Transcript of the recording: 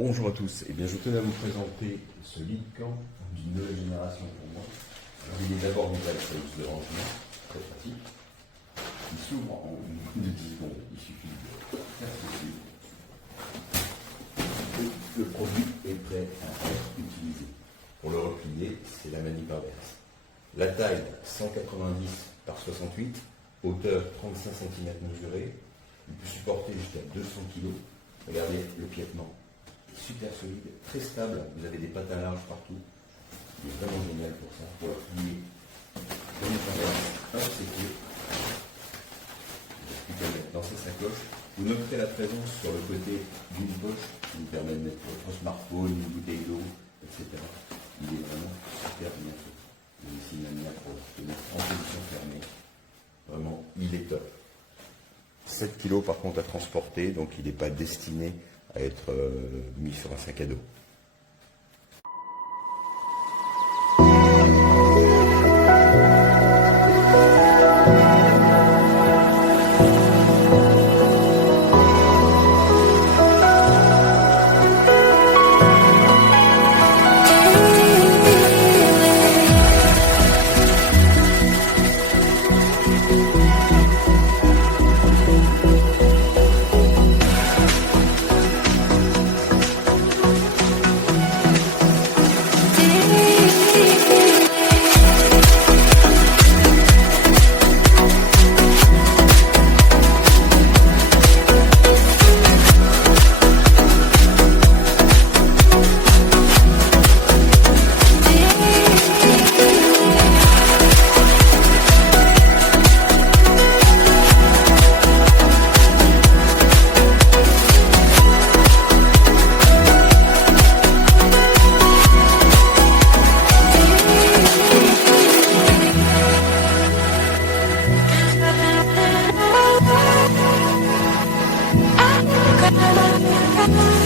Bonjour à tous, eh bien, je tenais à vous présenter ce lit de camp d'une nouvelle génération pour moi. Alors, il est d'abord mis à la service de rangement, très pratique. Il s'ouvre en moins de 10 secondes, il suffit de faire ceci. Et le produit est prêt à être utilisé. Pour le replier, c'est la manip inverse. La taille 190 par 68, hauteur 35 cm mesurée, il peut supporter jusqu'à 200 kg. Regardez le piétement. Super solide, très stable, vous avez des patins larges partout. Il est vraiment génial pour ça. Pour le plier, c'est clé. Vous pouvez mettre dans sa sacoche. Vous noterez la présence sur le côté d'une poche qui vous permet de mettre votre smartphone, une bouteille d'eau, etc. Il est vraiment super bien fait. Il y a ici une manière pour le mettre en position fermée. Vraiment, il est top. 7 kg par contre à transporter, donc il n'est pas destiné à être mis sur un sac à dos. I'm